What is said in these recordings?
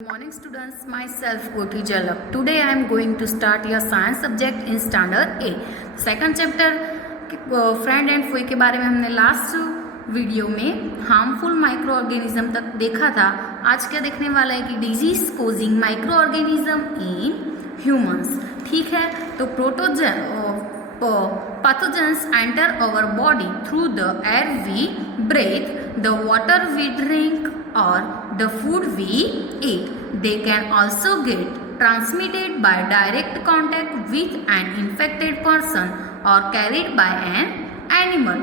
Good morning students, myself Koti Jalak. Today I am going to start your science subject in standard A. Second chapter friend and foe के बारे में हमने last video में harmful microorganism तक देखा था. आज क्या देखने वाला है कि disease causing microorganism in humans. ठीक है, तो pathogens enter our body through the air we breathe, the water we drink or the food we eat. They can also get transmitted by direct contact with an infected person or carried by an animal.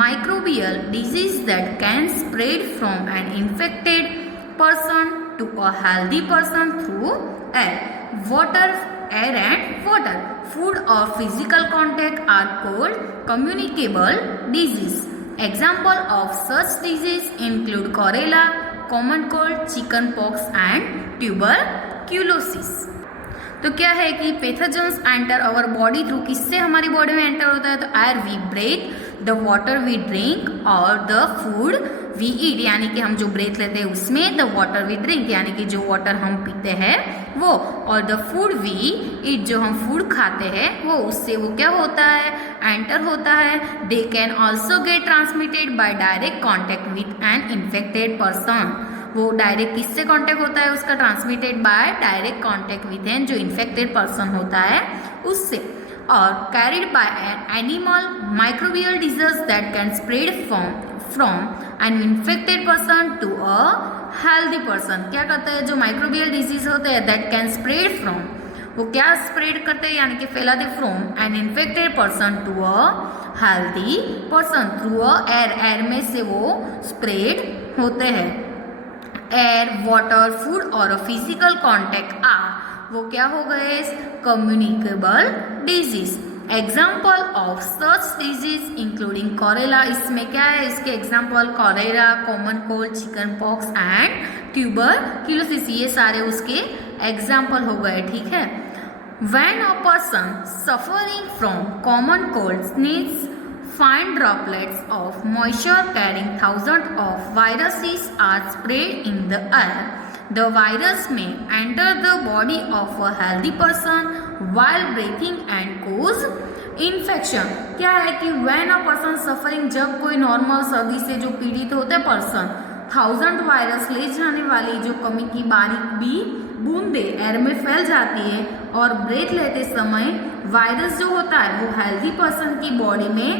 Microbial disease that can spread from an infected person to a healthy person through air, air and water. Food or physical contact are called communicable disease. Example of such disease include cholera, common cold, chicken pox and tuberculosis. तो क्या है कि pathogens enter our body through, किससे हमारी body में enter होता है? तो air we breathe, the water we drink और द फूड वी ईट, यानी कि हम जो ब्रेथ लेते हैं उसमें, द वाटर वी ड्रिंक यानी कि जो वाटर हम पीते हैं वो, और द फूड वी ईट जो हम फूड खाते हैं वो, उससे वो क्या होता है? एंटर होता है. They can also get transmitted by direct contact with an infected person. वो डायरेक्ट किससे कांटेक्ट होता है उसका? Transmitted by direct contact with an जो इन्फेक्टेड पर्सन होता है उससे. और carried by an animal. Microbial disease that can spread from an infected person to a healthy person. क्या करता है? जो माइक्रोबियल डिजीज होते हैं दैट कैन स्प्रेड फ्रॉम, वो क्या स्प्रेड करते हैं यानी कि फैलाते from an infected person to a healthy person through a air. Air में से वो स्प्रेड होते हैं. एयर, वाटर, फूड और फिजिकल कॉन्टैक्ट वो क्या हो गए? Communicable disease. Example of such disease including cholera. इसमें क्या है? इसके example cholera, common cold, chicken pox and tuberculosis, ये सारे उसके एग्जाम्पल हो गए. ठीक है. When a person suffering from common cold sneeze, fine droplets of moisture carrying thousands of viruses are sprayed in the air. The virus may enter the body of a healthy person while breathing and cause infection. क्या है कि when a person suffering, जब कोई normal सर्दी से जो पीड़ित होते हैं पर्सन, 1000 वायरस ले जाने वाली जो कमी की बारीक भी बूंदे एयर में फैल जाती है और ब्रेथ लेते समय वायरस जो होता है वो हेल्दी पर्सन की बॉडी में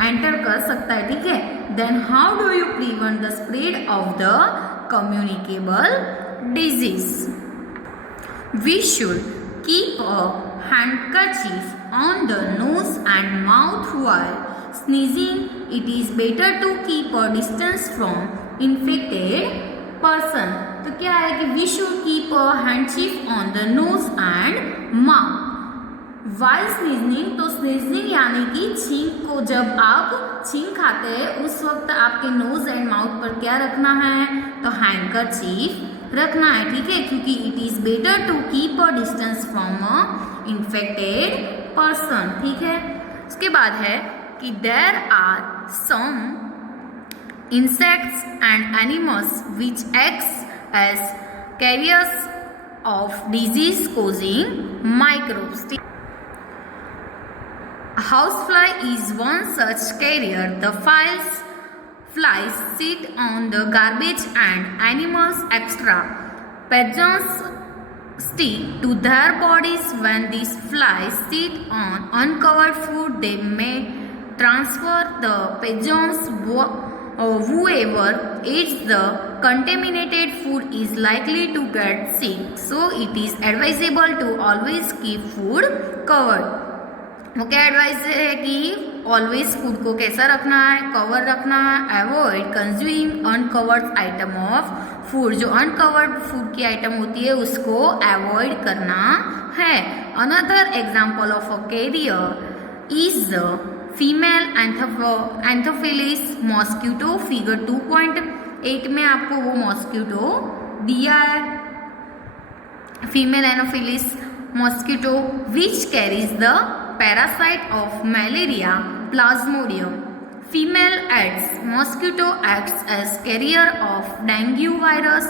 एंटर कर सकता है. ठीक है. Then how do you prevent the spread of the communicable disease? We should keep a handkerchief on the nose and mouth while sneezing. It is better to keep a distance from infected person. तो क्या है कि we should keep a handkerchief on the nose and mouth while sneezing. तो sneezing यानी कि छींक को, जब आप छींक खाते हैं उस वक्त आपके नोज एंड माउथ पर क्या रखना है? तो हैंडकरचीफ रखना है. ठीक है, क्योंकि it is better to keep a distance from a infected person. ठीक है. उसके बाद है कि there are some insects and animals which acts as carriers of disease causing microbes. Housefly is one such carrier. The flies sit on the garbage and animals extra pathogens stick to their bodies. When these flies sit on uncovered food, they may transfer the pathogens. Whoever eats the contaminated food is likely to get sick, so it is advisable to always keep food covered. वो क्या advice है कि always food को कैसा रखना है? Cover रखना है. Avoid consuming uncovered item of food. जो अनकवर्ड फूड की आइटम होती है उसको अवॉइड करना है. Another example of a carrier is female anopheles mosquito. Figure 2.8 में आपको वो मॉस्किटो दिया है. Female anopheles mosquito which carries the parasite of malaria plasmodium. Female aedes mosquito acts as carrier of dengue virus.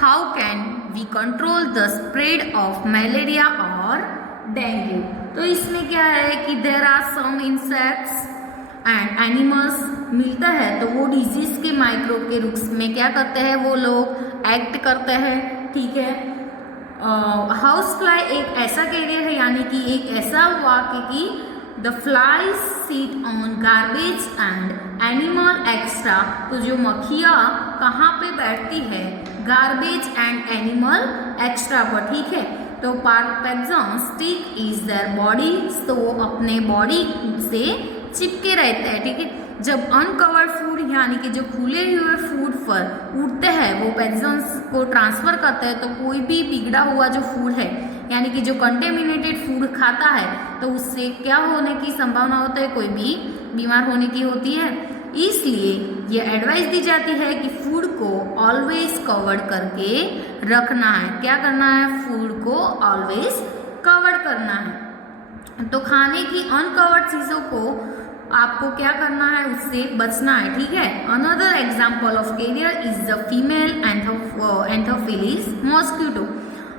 How can we control the spread of malaria और dengue. तो इसमें क्या है कि there are some insects and animals मिलता है, तो वो डिजीज के माइक्रोब के रूप में क्या करते हैं, वो लोग एक्ट करते हैं, ठीक है। हाउस फ्लाई एक ऐसा कैरियर है, यानी कि एक ऐसा वाक्य कि the flies seat on garbage and animal extra. तो जो मक्खियाँ कहाँ पे बैठती है, गार्बेज एंड एनिमल एक्स्ट्रा पर, ठीक है। तो पार्पेक्सॉन स्टिक इज देयर बॉडी, तो वो अपने बॉडी से चिपके रहते हैं, ठीक है। जब अनकवर्ड फूड यानी कि जो खुले हुए फूड पर उड़ते हैं वो पैक्सॉन्स को ट्रांसफर करते हैं, तो कोई भी बिगड़ा हुआ जो फूड है यानी कि जो कंटेमिनेटेड फूड खाता है तो उससे क्या होने की संभावना होती है, कोई भी बीमार होने की होती है। इसलिए ये एडवाइस दी जाती है कि फूड को ऑलवेज कवर्ड करके रखना है। क्या करना है, फूड को ऑलवेज कवर्ड करना है। तो खाने की अनकवर्ड चीज़ों को आपको क्या करना है, उससे बचना है, ठीक है। Another example of carrier is the female anopheles mosquito.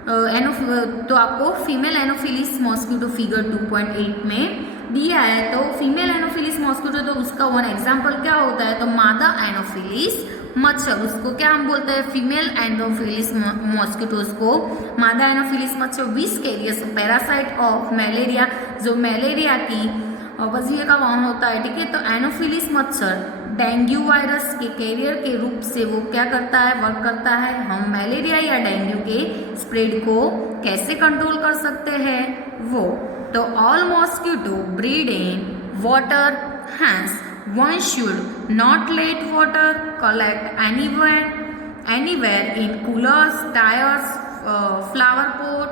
तो आपको फीमेल एनोफिलिस मॉस्किटो फिगर 2.8 में दिया है। तो फीमेल एनोफिलिस मॉस्किटो, तो उसका वन एग्जाम्पल क्या होता है, तो मादा एनोफिलिस मच्छर, उसको क्या हम बोलते हैं, फीमेल एनोफिलिस मॉस्किटोज को मादा एनोफिलिस मच्छर विच कैरियर्स पैरासाइट ऑफ मलेरिया, जो मलेरिया की वजीर का वहन होता है, ठीक है। तो एनोफिलिस मच्छर डेंगू वायरस के कैरियर के रूप से वो क्या करता है, वर्क करता है। हम मलेरिया या डेंगू के स्प्रेड को कैसे कंट्रोल कर सकते हैं वो, तो all mosquito breed in water, hence one should not let water collect anywhere in coolers, tyres, flower pot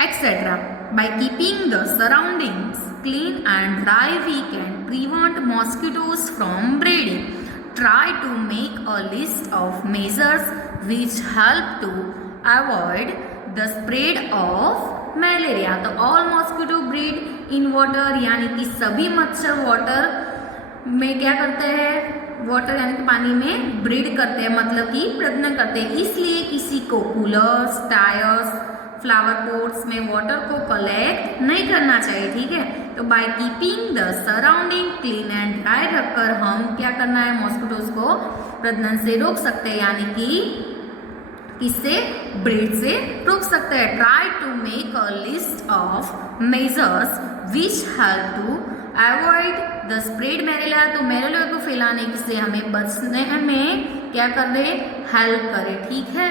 etc. By keeping the surroundings clean and dry, we can prevent mosquitoes from breeding. Try to make a list of measures which help to avoid the spread of malaria. तो all mosquito breed in water, यानी कि सभी मच्छर water में क्या करते हैं, water यानी कि पानी में ब्रीड करते हैं, मतलब कि प्रजनन करते हैं। इसलिए किसी को कूलर्स, टायर्स, फ्लावर पॉट्स में वाटर को कलेक्ट नहीं करना चाहिए, ठीक है। तो by keeping the surrounding clean and dry रखकर हम क्या करना है, मॉस्किटोज को प्रजनन से रोक सकते हैं, यानी कि इससे ब्रीड से रोक सकते हैं। Try to make a list of measures which help to avoid the spread malaria. तो मलेरिया को फैलाने से हमें बचने में क्या कर रहे, हेल्प करे, ठीक है।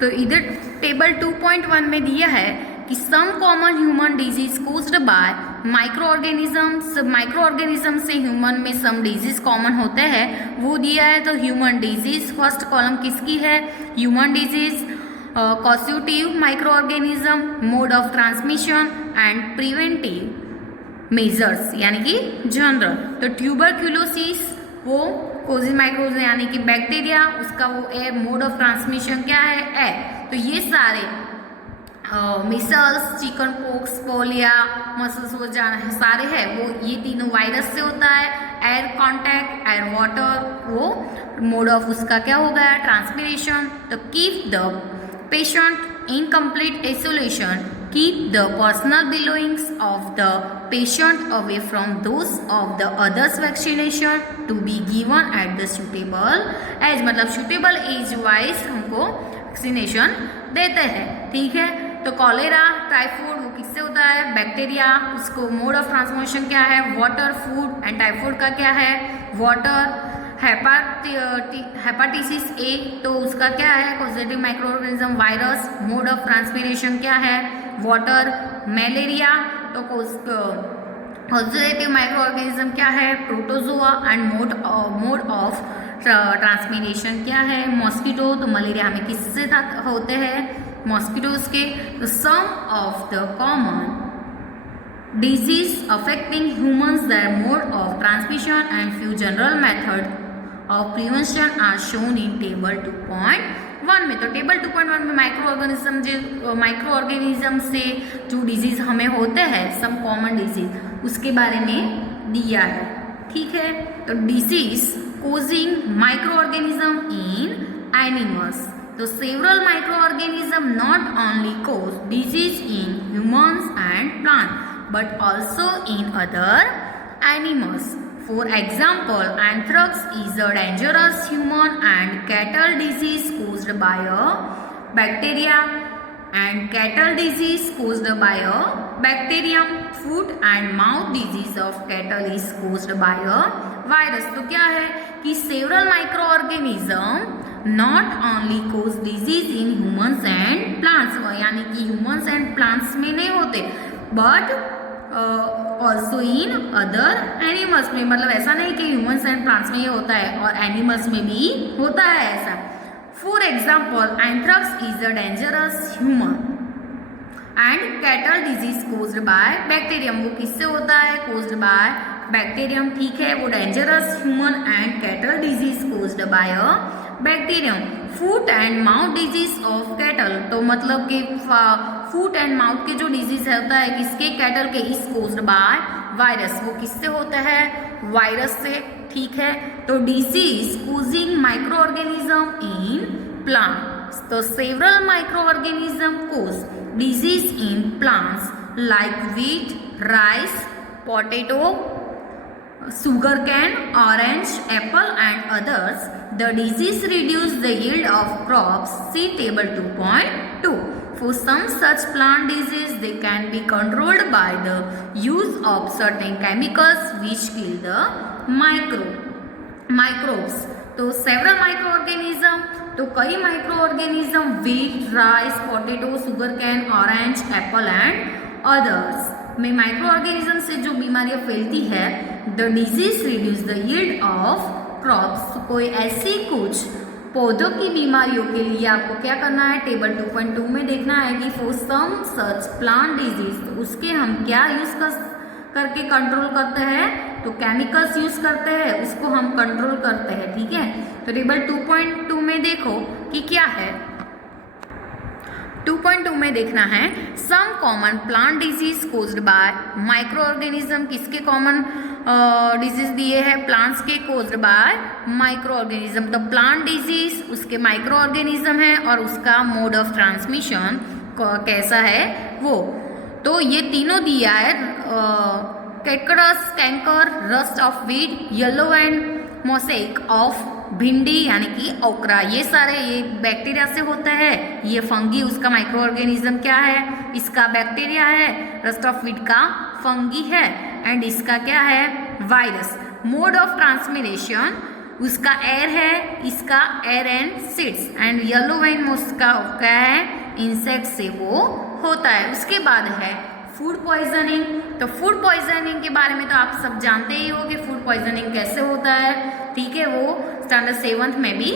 तो इधर टेबल 2.1 में दिया है कि some common human disease caused by micro organisms. Micro organism से ह्यूमन में सम डिजीज कॉमन होते हैं, वो दिया है। तो ह्यूमन डिजीज फर्स्ट कॉलम किसकी है, human disease, constitutive micro organism, mode of transmission and preventive measures, यानी कि जनरल। तो ट्यूबरक्यूलोसिस वो कोजिन माइक्रोज यानी कि बैक्टीरिया, उसका वो ए, मोड ऑफ ट्रांसमिशन क्या है, ए। तो ये सारे micelles, chicken pox, polio, muscles वो सारे हैं, वो ये तीनों वायरस से होता है। एयर कांटेक्ट, एयर वाटर, वो मोड ऑफ उसका क्या हो गया, ट्रांसमिशन। तो keep the patient in complete isolation, keep the personal belongings of the patient away from those of the others vaccination to be given at the suitable age, मतलब suitable age wise हमको vaccination देते हैं, ठीक है। तो cholera, typhoid वो किससे होता है, बैक्टीरिया, उसको मोड ऑफ ट्रांसमिशन क्या है, वाटर, फूड, एंड टाइफाइड का क्या है, वाटर। हेपाटाइटिस ए, तो उसका क्या है, constitutive micro organism virus, mode of transmission क्या है, वाटर। मलेरिया, तो कॉन्स्टिट्यूटिव माइक्रो ऑर्गेनिज्म क्या है, protozoa, and mode of transmission क्या है, मॉस्किटो। तो मलेरिया हमें किससे होते हैं, मॉस्किटोज के। तो some of the common disease affecting humans, their mode of transmission and few general method of prevention are shown in table 2.1 में। तो टेबल 2.1 में माइक्रो ऑर्गेनिज्म से जो डिजीज हमें होते हैं, सम कॉमन डिजीज, उसके बारे में दिया है, ठीक है। तो disease causing microorganism in animals. So several microorganisms not only cause disease in humans and plants but also in other animals. For example, anthrax is a dangerous human and cattle disease caused by a bacteria, and cattle disease caused by a bacterium. Foot and mouth disease of cattle is caused by a virus. तो क्या है कि several microorganism not only cause disease in humans and plants, यानी कि humans and plants में नहीं होते but also in other animals में, मतलब ऐसा नहीं कि humans and plants में ये होता है और animals में भी होता है ऐसा. For example, anthrax is a dangerous human and cattle disease caused by bacterium. वो किससे होता है? caused by bacterium. ठीक है, वो dangerous human and cattle disease caused by a bacterium. foot and mouth disease of cattle, तो मतलब कि foot and mouth के जो disease होता है किसके? cattle के, is caused by virus. वो किससे होता है? वायरस से. ठीक है, तो disease causing microorganism in plants. तो several microorganism cause disease in plants like wheat, rice, potato, sugarcane, orange, apple and others. The disease reduce the yield of crops. See table 2.2. For some such plant disease, they can be controlled by the use of certain chemicals which kill the microbes. तो several microorganism, तो कई microorganism wheat, rice, potato, sugarcane, orange, apple and others में microorganism से जो बीमारियां फैलती है, the disease reduce the yield of crops. कोई ऐसी कुछ पौधों की बीमारियों के लिए आपको क्या करना है? टेबल 2.2 में देखना है कि for some such plant disease, तो उसके हम क्या यूज करके कंट्रोल करते हैं? तो केमिकल्स यूज करते हैं, उसको हम कंट्रोल करते हैं. ठीक है, तो टेबल 2.2 में देखो कि क्या है. 2.2 में देखना है some common plant disease caused by micro. किसके कॉमन डिजीज दिए हैं? प्लांट्स के, कोज्ड बाय माइक्रो. तो प्लांट डिजीज उसके माइक्रो है और उसका मोड ऑफ ट्रांसमिशन कैसा है वो. तो ये तीनों दिया है, cankers, canker, rust of wheat, yellow and mosaic of bhindi यानी कि ओकरा. ये सारे ये बैक्टीरिया से होता है. ये फंगी उसका माइक्रो ऑर्गेनिज्म क्या है? इसका बैक्टीरिया है. रस्ट ऑफ वीट का फंगी है एंड इसका क्या है? वायरस. मोड ऑफ ट्रांसमिशन उसका एयर है, इसका air and seeds. And yellow and Mosca क्या है? इंसेक्ट से वो होता है. उसके बाद है फूड पॉइजनिंग. तो फूड पॉइजनिंग के बारे में तो आप सब जानते ही हो कि फूड पॉइजनिंग कैसे होता है. ठीक है, वो स्टैंडर्ड 7th में भी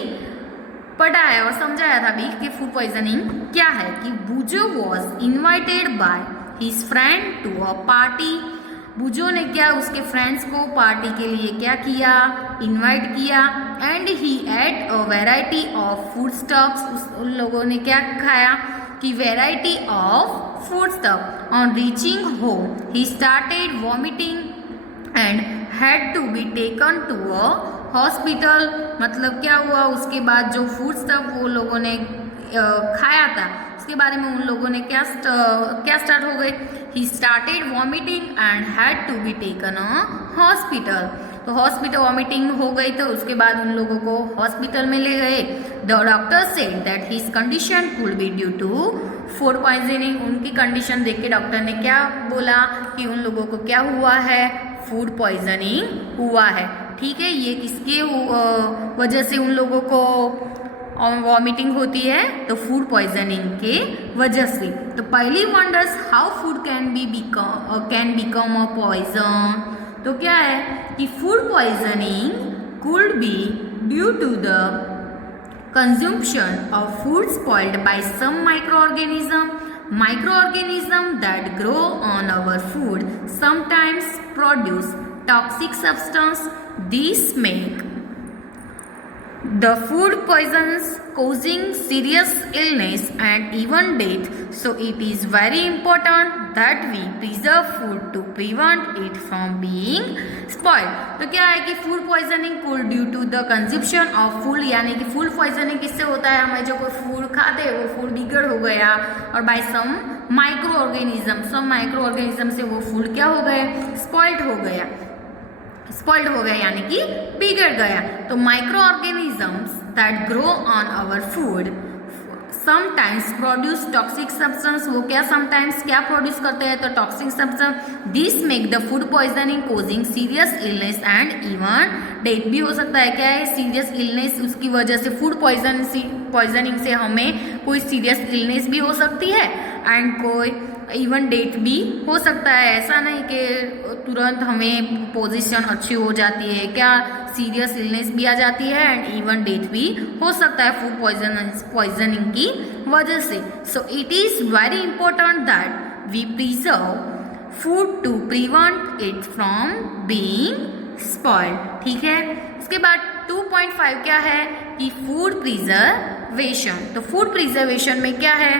पढ़ा है और समझाया था भी कि फूड पॉइजनिंग क्या है. कि Boojho was invited by his friend to a party. Boojho ने क्या उसके फ्रेंड्स को पार्टी के लिए क्या किया? इन्वाइट किया. And he ate a variety of food stuffs. उन लोगों ने क्या खाया? कि variety of food stuff. On reaching home he started vomiting and had to be taken to a hospital. मतलब क्या हुआ? उसके बाद जो फूड स्टफ वो लोगों ने खाया था उसके बारे में उन लोगों ने क्या स्टार्ट हो गए? He started vomiting and had to be taken a hospital. तो हॉस्पिटल वॉमिटिंग हो गई तो उसके बाद उन लोगों को हॉस्पिटल में ले गए. The doctor said that his condition could be due to food poisoning. उनकी कंडीशन देख के डॉक्टर ने क्या बोला कि उन लोगों को क्या हुआ है? फूड पॉइजनिंग हुआ है. ठीक है, ये किसके वजह से उन लोगों को वॉमिटिंग होती है? तो फूड पॉइजनिंग के वजह से. तो Paheli wonders how food can become a poison. तो क्या है कि food poisoning could be due to the consumption of food spoiled by some microorganism that grow on our food sometimes produce toxic substance. These make the food poisons causing serious illness and even death. So it is very important that we preserve food to prevent it from being spoil. तो क्या है कि food poisoning could due to the consumption of food, यानी कि food poisoning किससे होता है, हमें जो कोई फूड खाते हैं वो फूड बिगड़ हो गया, और बाय सम माइक्रो ऑर्गेनिज्म से वो फूड क्या हो गए, स्पॉइल्ड हो गया यानी कि बिगड़ गया। तो micro organisms that grow on our food sometimes produce toxic substance, वो क्या समटाइम्स क्या प्रोड्यूस करते हैं, तो toxic substance. This make the food poisoning causing serious illness and even death भी हो सकता है। क्या है, सीरियस इलनेस, उसकी वजह से फूड पॉइजनिंग से हमें कोई सीरियस इलनेस भी हो सकती है एंड कोई इवन डेथ भी हो सकता है। ऐसा नहीं कि तुरंत हमें पोजीशन अच्छी हो जाती है, क्या सीरियस इलनेस भी आ जाती है एंड इवन डेथ भी हो सकता है फूड पॉइजनिंग की वजह से। So it is very important that we preserve food to prevent it from being spoiled. ठीक है, इसके बाद 2.5 क्या है कि फूड प्रिजर्वेशन। तो फूड प्रिजर्वेशन में क्या है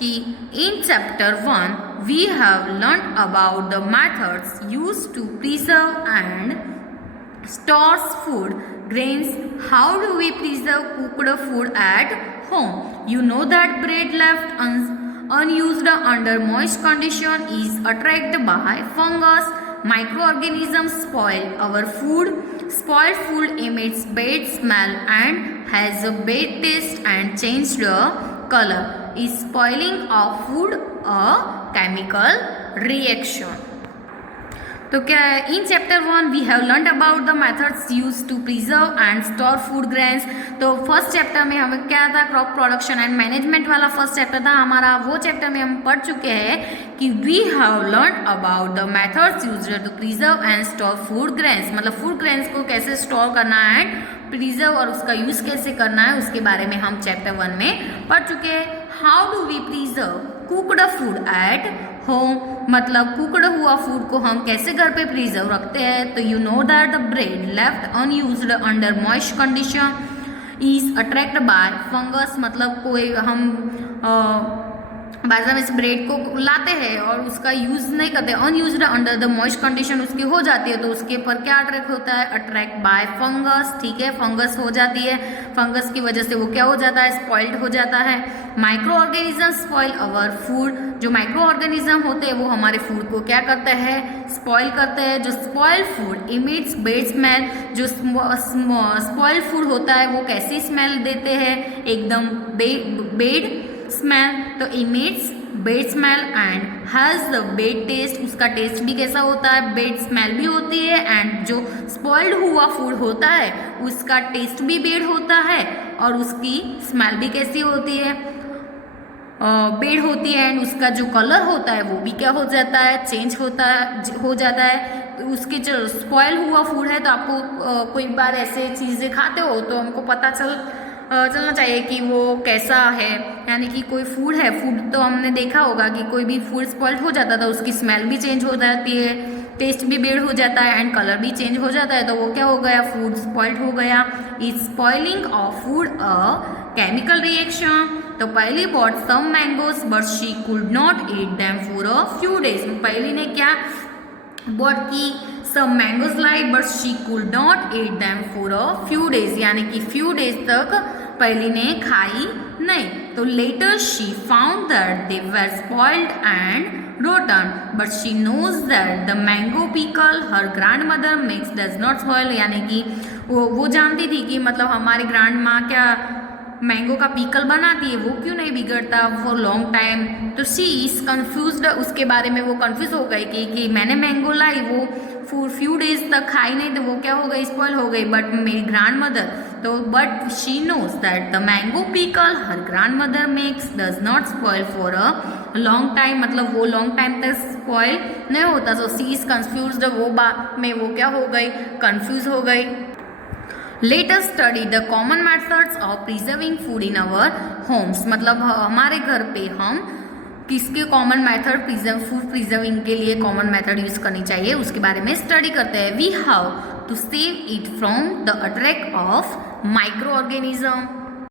कि in chapter 1 we have learned about the methods used to preserve and store food grains. How do we preserve cooked food at home? You know that bread left unused under moist condition is attracted by fungus. Microorganisms spoil our food. Spoiled food emits bad smell and has a bad taste and changed the color. Is spoiling of food a chemical reaction? तो क्या है, in chapter 1 we have learn about the methods use to preserve and store food grains. तो first chapter में हमें क्या था, crop production and management वाला first chapter था हमारा। वो चैप्टर में हम पढ़ चुके हैं कि we have learn about the methods use to preserve and store food grains, मतलब फूड ग्रेन्स को कैसे स्टोर करना है, प्रिजर्व और उसका यूज कैसे करना है, उसके बारे में हम चैप्टर 1 में पढ़ चुके हैं। How do we preserve cooked food at home, मतलब कुकड हुआ फूड को हम कैसे घर पे प्रिजर्व रखते हैं। तो you know that the bread left unused under moist condition is attract by fungus, मतलब कोई हम बाजार में इस ब्रेड को लाते हैं और उसका यूज़ नहीं करते, unused under the moist condition उसकी हो जाती है, तो उसके ऊपर क्या अट्रैक्ट होता है, अट्रैक्ट बाय फंगस। ठीक है, फंगस हो जाती है, फंगस की वजह से वो क्या हो जाता है, स्पॉइल्ड हो जाता है। Micro organism spoil our food, जो माइक्रो ऑर्गेनिज्म होते हैं वो हमारे फूड को क्या करते हैं, स्पॉइल करते हैं। जो spoil food emits bad smell, जो स्पॉइल फूड होता है वो कैसी स्मेल देते हैं, एकदम बेड स्मेल। तो emits bad smell and has the bad taste, उसका टेस्ट भी कैसा होता है, बेड स्मेल भी होती है एंड जो स्पॉइल्ड हुआ फूड होता है उसका टेस्ट भी बेड होता है और उसकी स्मेल भी कैसी होती है, बेड होती है एंड उसका जो कलर होता है वो भी क्या हो जाता है, चेंज हो जाता है। उसके जो स्पॉइल हुआ फूड है तो आपको कोई बार ऐसे चीज़ें खाते हो तो हमको पता चलना चाहिए कि वो कैसा है, यानी कि कोई फूड है, फूड तो हमने देखा होगा कि कोई भी फूड स्पॉइल्ड हो जाता था उसकी स्मेल भी चेंज हो जाती है, टेस्ट भी बेड हो जाता है एंड कलर भी चेंज हो जाता है, तो वो क्या हो गया, फूड स्पॉइल्ड हो गया। Is spoiling of food a chemical reaction. तो Paheli bought some mangoes but she could not eat them for a few days. Paheli ने क्या बॉट की, some mangoes like but she could not eat them for a few days, यानी कि few days तक पहली ने खाई नहीं। तो later she found that they were spoiled and rotten but she knows that the mango pickle her grand mother makes does not spoil, यानी कि वो जानती थी कि मतलब हमारी ग्रैंड माँ क्या मैंगो का पीकल बनाती है वो क्यों नहीं बिगड़ता फॉर लॉन्ग टाइम। तो शी इज कन्फ्यूज्ड, उसके बारे में वो कन्फ्यूज हो गई कि मैंने मैंगो लाई वो फॉर फ्यू डेज तक खाई नहीं तो वो क्या हो गई, स्पॉइल हो गई, बट मेरी ग्रैंड मदर तो but she knows that the mango pickle her grand mother makes does not spoil for a long time, मतलब वो लॉन्ग टाइम तक स्पॉइल नहीं होता। सो सी इज कन्फ्यूज्ड, वो बात में वो क्या हो गई, कन्फ्यूज हो गई। Let us study the common methods of preserving food in our homes, मतलब हमारे घर पे हम किसके कॉमन मेथड फूड प्रिजर्विंग के लिए कॉमन मेथड यूज करनी चाहिए उसके बारे में स्टडी करते हैं। We have to save it from the attack of micro organism.